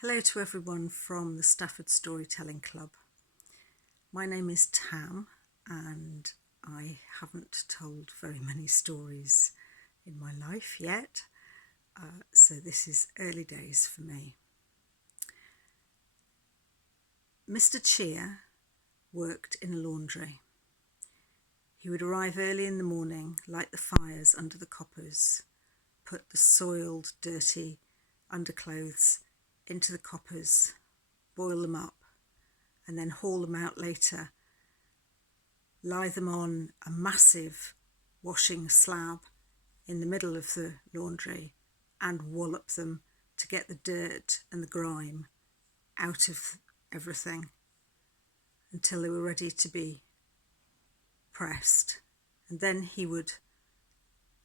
Hello to everyone from the Stafford Storytelling Club. My name is Tam and I haven't told very many stories in my life yet, so this is early days for me. Mr. Cheer worked in a laundry. He would arrive early in the morning, light the fires under the coppers, put the soiled, dirty underclothes into the coppers, boil them up, and then haul them out later, lie them on a massive washing slab in the middle of the laundry and wallop them to get the dirt and the grime out of everything until they were ready to be pressed. And then he would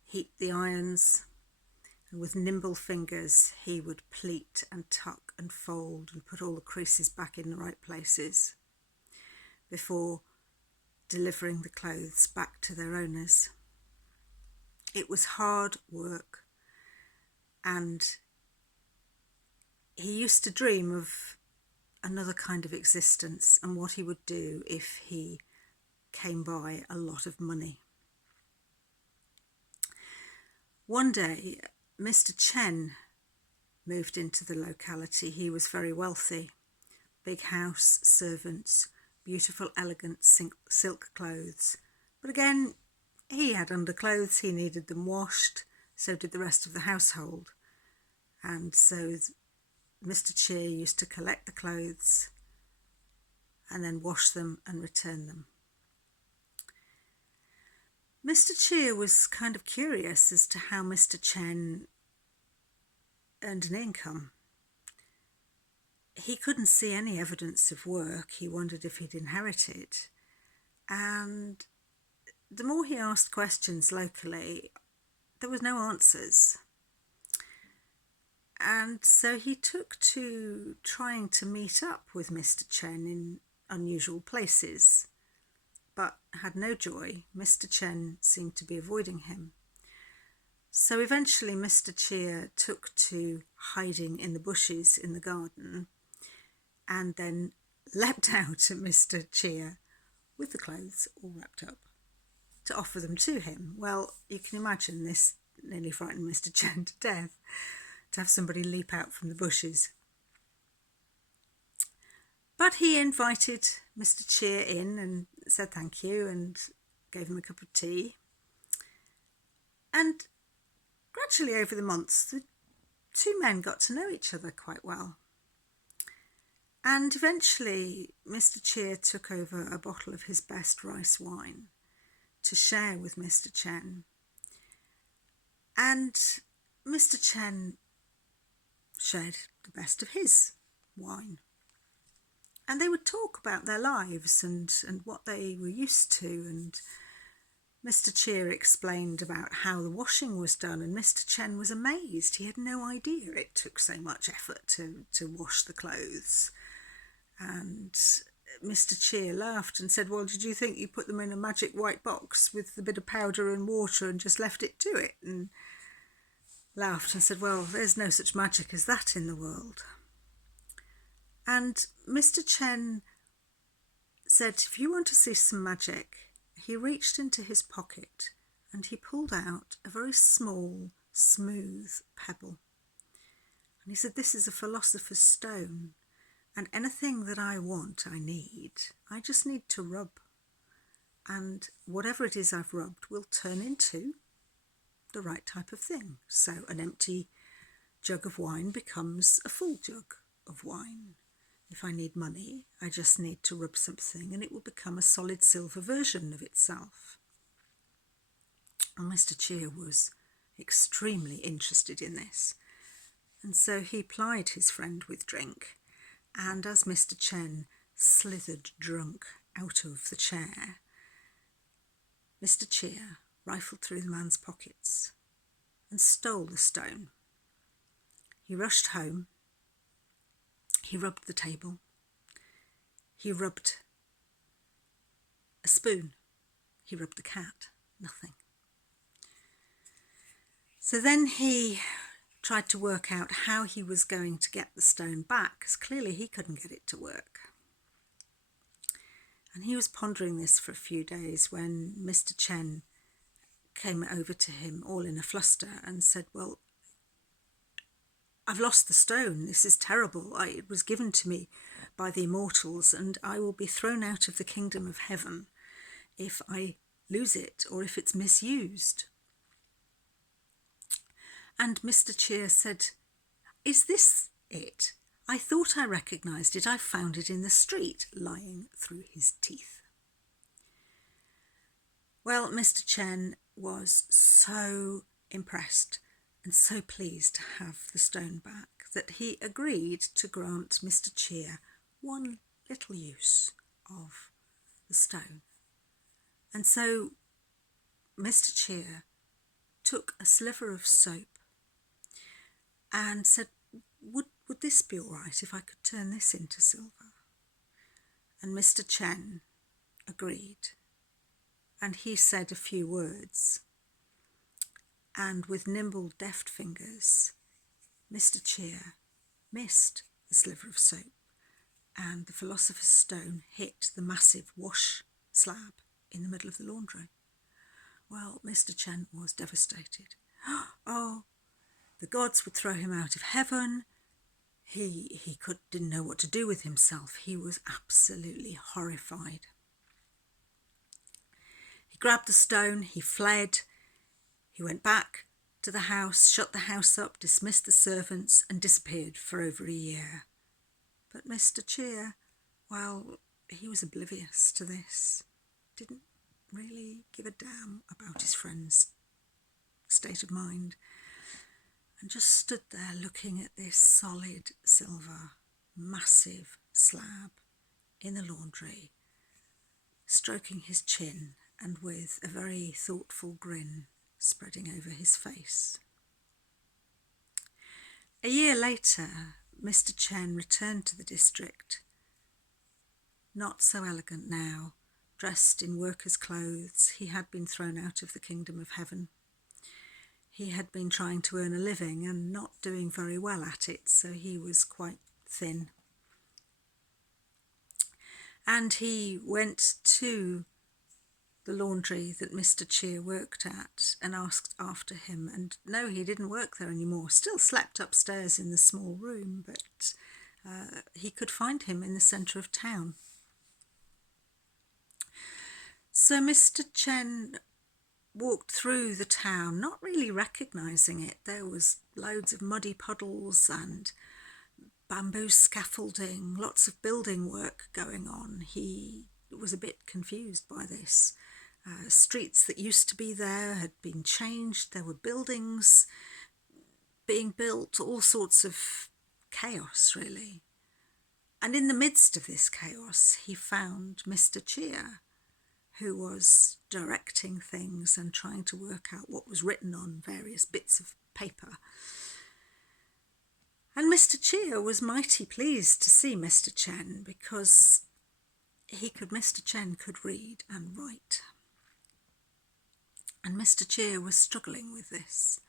heat the irons, and with nimble fingers he would pleat and tuck and fold and put all the creases back in the right places before delivering the clothes back to their owners. It was hard work, and he used to dream of another kind of existence and what he would do if he came by a lot of money. One day, Mr. Chen moved into the locality. He was very wealthy. Big house, servants, beautiful, elegant silk clothes. But again, he had underclothes, he needed them washed, so did the rest of the household. And so Mr. Cheer used to collect the clothes and then wash them and return them. Mr. Cheer was kind of curious as to how Mr. Chen earned an income. He couldn't see any evidence of work. He wondered if he'd inherited. And the more he asked questions locally, there was no answers. And so he took to trying to meet up with Mr. Chen in unusual places, but had no joy. Mr. Chen seemed to be avoiding him. So eventually Mr. Cheer took to hiding in the bushes in the garden and then leapt out at Mr. Cheer with the clothes all wrapped up to offer them to him. Well, you can imagine this nearly frightened Mr. Chen to death, to have somebody leap out from the bushes. But he invited Mr. Cheer in and said thank you and gave him a cup of tea. And gradually over the months, the two men got to know each other quite well. And eventually Mr. Cheer took over a bottle of his best rice wine to share with Mr. Chen. And Mr. Chen shared the best of his wine. And they would talk about their lives and what they were used to. And Mr. Cheer explained about how the washing was done, and Mr. Chen was amazed. He had no idea it took so much effort to wash the clothes. And Mr. Cheer laughed and said, well, did you think you put them in a magic white box with a bit of powder and water and just left it to it? And laughed and said, well, there's no such magic as that in the world. And Mr. Chen said, if you want to see some magic, he reached into his pocket and he pulled out a very small, smooth pebble. And he said, this is a philosopher's stone, and anything that I want, I need. I just need to rub. And whatever it is I've rubbed will turn into the right type of thing. So an empty jug of wine becomes a full jug of wine. If I need money, I just need to rub something and it will become a solid silver version of itself. And Mr. Cheer was extremely interested in this. And so he plied his friend with drink. And as Mr. Chen slithered drunk out of the chair, Mr. Cheer rifled through the man's pockets and stole the stone. He rushed home. He rubbed the table. He rubbed a spoon. He rubbed the cat. Nothing. So then he tried to work out how he was going to get the stone back, because clearly he couldn't get it to work. And he was pondering this for a few days when Mr. Chen came over to him all in a fluster and said, well, I've lost the stone. This is terrible. It was given to me by the immortals, and I will be thrown out of the kingdom of heaven if I lose it or if it's misused. And Mr. Cheer said, is this it? I thought I recognised it. I found it in the street, lying through his teeth. Well, Mr. Chen was so impressed and so pleased to have the stone back that he agreed to grant Mr. Cheer one little use of the stone. And so Mr. Cheer took a sliver of soap and said, would this be all right if I could turn this into silver? And Mr. Chen agreed. And he said a few words. And with nimble, deft fingers, Mr. Cheer missed the sliver of soap, and the Philosopher's Stone hit the massive wash slab in the middle of the laundry. Well, Mr. Chen was devastated. Oh, the gods would throw him out of heaven. He didn't know what to do with himself. He was absolutely horrified. He grabbed the stone, he fled, he went back to the house, shut the house up, dismissed the servants, and disappeared for over a year. But Mr. Cheer, well, he was oblivious to this, didn't really give a damn about his friend's state of mind, and just stood there looking at this solid silver, massive slab in the laundry, stroking his chin and with a very thoughtful grin spreading over his face. A year later, Mr. Chen returned to the district, not so elegant now, dressed in workers' clothes. He had been thrown out of the kingdom of heaven. He had been trying to earn a living and not doing very well at it, so he was quite thin. And he went to the laundry that Mr. Cheer worked at and asked after him. And no, he didn't work there anymore. Still slept upstairs in the small room, but he could find him in the centre of town. So Mr. Chen walked through the town, not really recognising it. There was loads of muddy puddles and bamboo scaffolding, lots of building work going on. He was a bit confused by this. Streets that used to be there had been changed. There were buildings being built, all sorts of chaos, really. And in the midst of this chaos, he found Mr. Cheer, who was directing things and trying to work out what was written on various bits of paper. And Mr. Cheer was mighty pleased to see Mr. Chen, because Mr. Chen could read and write. And Mr. Cheer was struggling with this.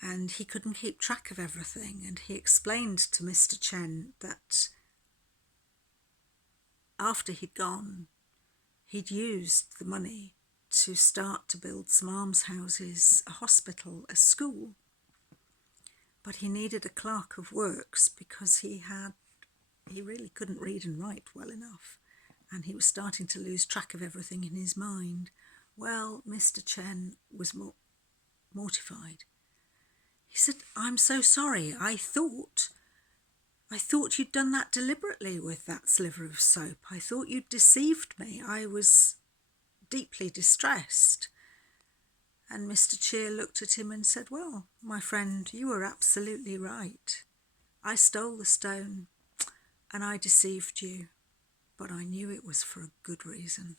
And he couldn't keep track of everything. And he explained to Mr. Chen that after he'd gone, he'd used the money to start to build some almshouses, a hospital, a school. But he needed a clerk of works because he really couldn't read and write well enough. And he was starting to lose track of everything in his mind. Well, Mr. Chen was mortified. He said, I'm so sorry. I thought you'd done that deliberately with that sliver of soap. I thought you'd deceived me. I was deeply distressed. And Mr. Cheer looked at him and said, well, my friend, you were absolutely right. I stole the stone and I deceived you, but I knew it was for a good reason.